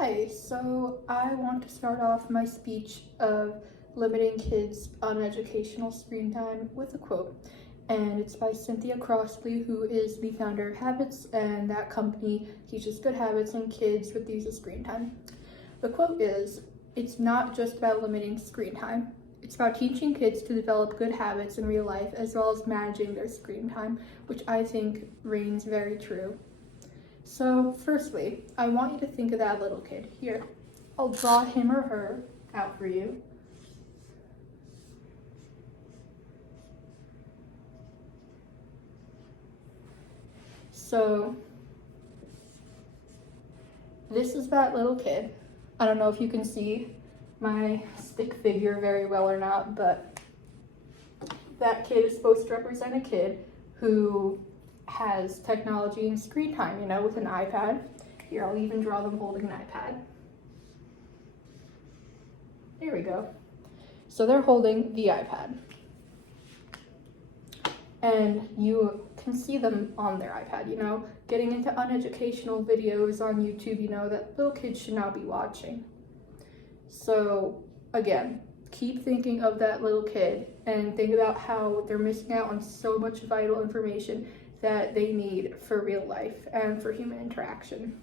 Hi, so I want to start off my speech of limiting kids on educational screen time with a quote. And it's by Cynthia Crossley, who is the founder of Habits, and that company teaches good habits in kids with the use of screen time. The quote is, "It's not just about limiting screen time. It's about teaching kids to develop good habits in real life as well as managing their screen time," which I think rings very true. So firstly, I want you to think of that little kid. Here, I'll draw him or her out for you. So this is that little kid. I don't know if you can see my stick figure very well or not, but that kid is supposed to represent a kid who has technology and screen time, with an iPad. Here, I'll even draw them holding an iPad. There we go. So they're holding the iPad. And you can see them on their iPad, getting into uneducational videos on YouTube, that little kids should not be watching. So again, keep thinking of that little kid and think about how they're missing out on so much vital information that they need for real life and for human interaction.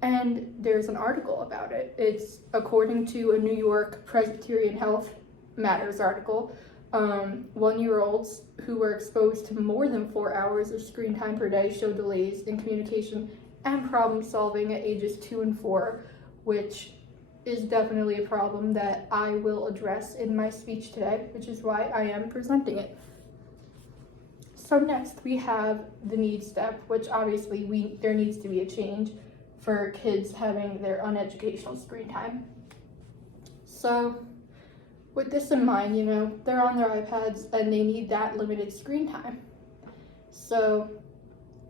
And there's an article about it. It's according to a New York Presbyterian Health Matters article. 1-year-olds who were exposed to more than 4 hours of screen time per day show delays in communication and problem solving at ages 2 and 4, which is definitely a problem that I will address in my speech today, which is why I am presenting it. So next we have the needs step, which obviously there needs to be a change for kids having their uneducational screen time. So with this in mind, they're on their iPads and they need that limited screen time. So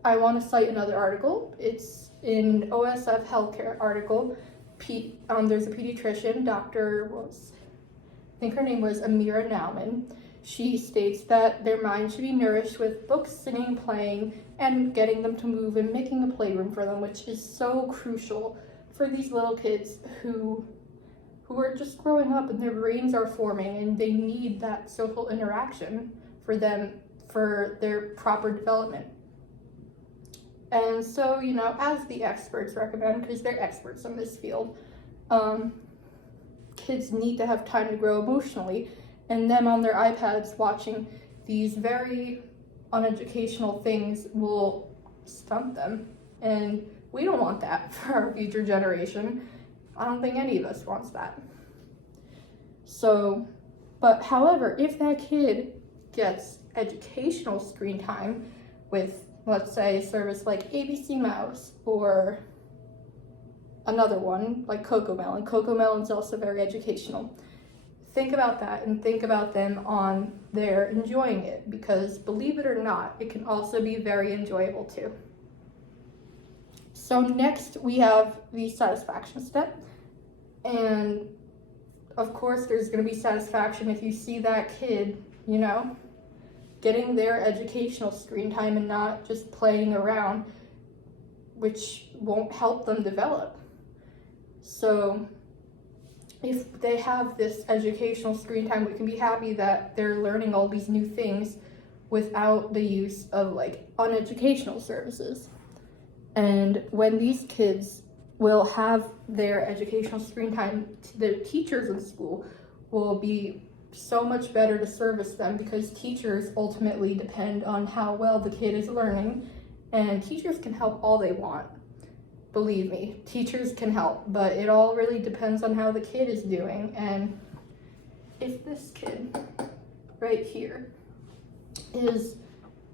I want to cite another article. It's in OSF Healthcare article. There's a pediatrician, I think her name was Amira Nauman. She states that their mind should be nourished with books, singing, playing, and getting them to move and making a playroom for them, which is so crucial for these little kids who are just growing up and their brains are forming and they need that social interaction for their proper development. And so, as the experts recommend, because they're experts in this field, kids need to have time to grow emotionally, and them on their iPads watching these very uneducational things will stunt them. And we don't want that for our future generation. I don't think any of us wants that. So, but however, if that kid gets educational screen time with, let's say, a service like ABC Mouse or another one like CoComelon. CoComelon's also very educational. Think about that and think about them on their enjoying it, because believe it or not, it can also be very enjoyable too. So next we have the satisfaction step. And of course there's going to be satisfaction if you see that kid, getting their educational screen time and not just playing around, which won't help them develop. So if they have this educational screen time, we can be happy that they're learning all these new things without the use of uneducational services. And when these kids will have their educational screen time, the teachers in school will be so much better to service them, because teachers ultimately depend on how well the kid is learning, and teachers can help all they want. Believe me, teachers can help, but it all really depends on how the kid is doing. And if this kid right here is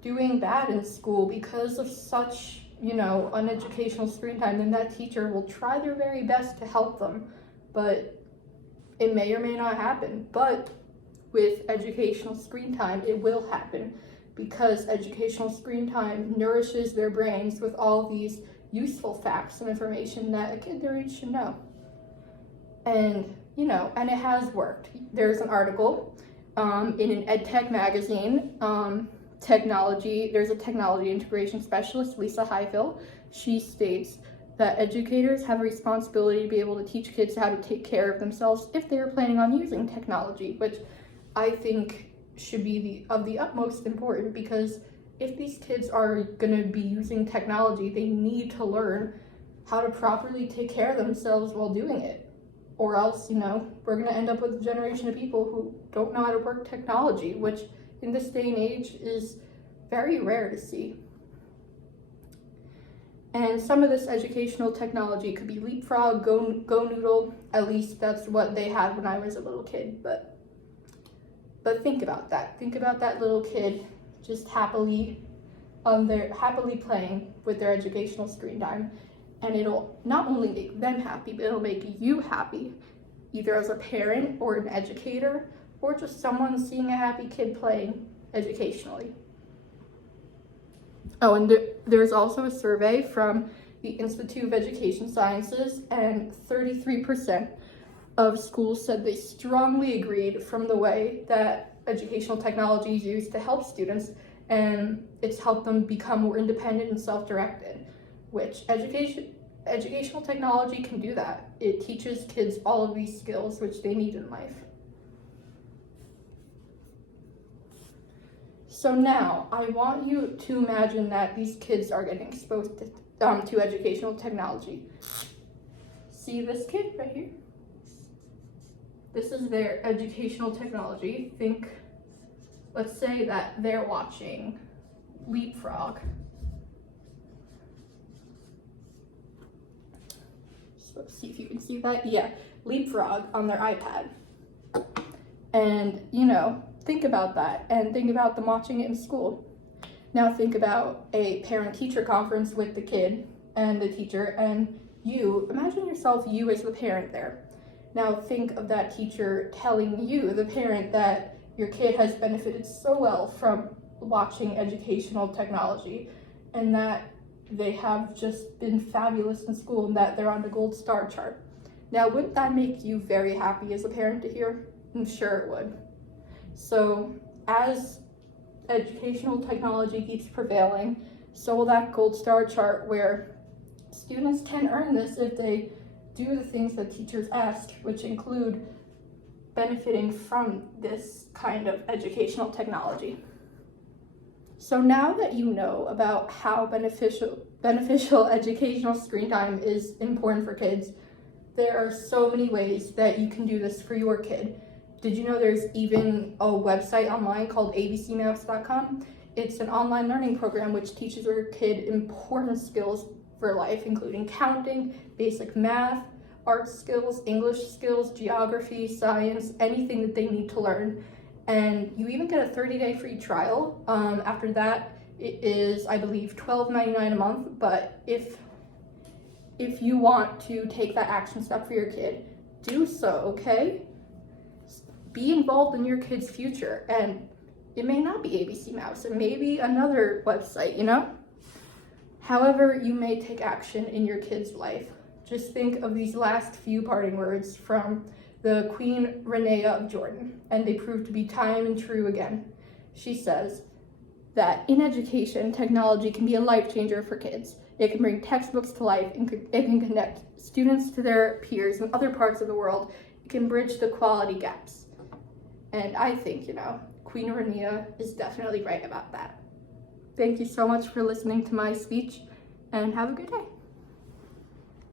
doing bad in school because of such, uneducational screen time, then that teacher will try their very best to help them, but it may or may not happen. But with educational screen time, it will happen, because educational screen time nourishes their brains with all these useful facts and information that a kid their age should know. And, and it has worked. There's an article in an EdTech magazine, there's a technology integration specialist, Lisa Highfill. She states that educators have a responsibility to be able to teach kids how to take care of themselves if they are planning on using technology, which I think should be of the utmost important, because if these kids are going to be using technology, they need to learn how to properly take care of themselves while doing it. Or else, we're going to end up with a generation of people who don't know how to work technology, which in this day and age is very rare to see. And some of this educational technology could be Leapfrog, Go Noodle. At least that's what they had when I was a little kid. But think about that. Think about that little kid just happily playing with their educational screen time. And it'll not only make them happy, but it'll make you happy, either as a parent or an educator, or just someone seeing a happy kid playing educationally. Oh, and there's also a survey from the Institute of Education Sciences, and 33% of schools said they strongly agreed from the way that educational technology is used to help students, and it's helped them become more independent and self-directed, which educational technology can do that. It teaches kids all of these skills which they need in life. So now, I want you to imagine that these kids are getting exposed to educational technology. See this kid right here? This is their educational technology. Let's say that they're watching Leapfrog. So let's see if you can see that. Yeah, Leapfrog on their iPad. And, think about that, and think about them watching it in school. Now think about a parent-teacher conference with the kid and the teacher, and imagine yourself, you as the parent there. Now think of that teacher telling you, the parent, that your kid has benefited so well from watching educational technology, and that they have just been fabulous in school, and that they're on the gold star chart. Now, wouldn't that make you very happy as a parent to hear? I'm sure it would. So as educational technology keeps prevailing, so will that gold star chart, where students can earn this if they do the things that teachers ask, which include benefiting from this kind of educational technology. So now that you know about how beneficial educational screen time is important for kids, there are so many ways that you can do this for your kid. Did you know there's even a website online called abcmouse.com? It's an online learning program which teaches your kid important skills for life, including counting, basic math, art skills, English skills, geography, science, anything that they need to learn. And you even get a 30-day free trial. After that, it is, I believe, $12.99 a month. But if you want to take that action step for your kid, do so, okay? Be involved in your kid's future, and it may not be ABC Mouse, it may be another website, However, you may take action in your kid's life. Just think of these last few parting words from the Queen Renea of Jordan, and they prove to be time and true again. She says that in education, technology can be a life changer for kids. It can bring textbooks to life, and it can connect students to their peers in other parts of the world. It can bridge the quality gaps. And I think, Queen Renea is definitely right about that. Thank you so much for listening to my speech, and have a good day.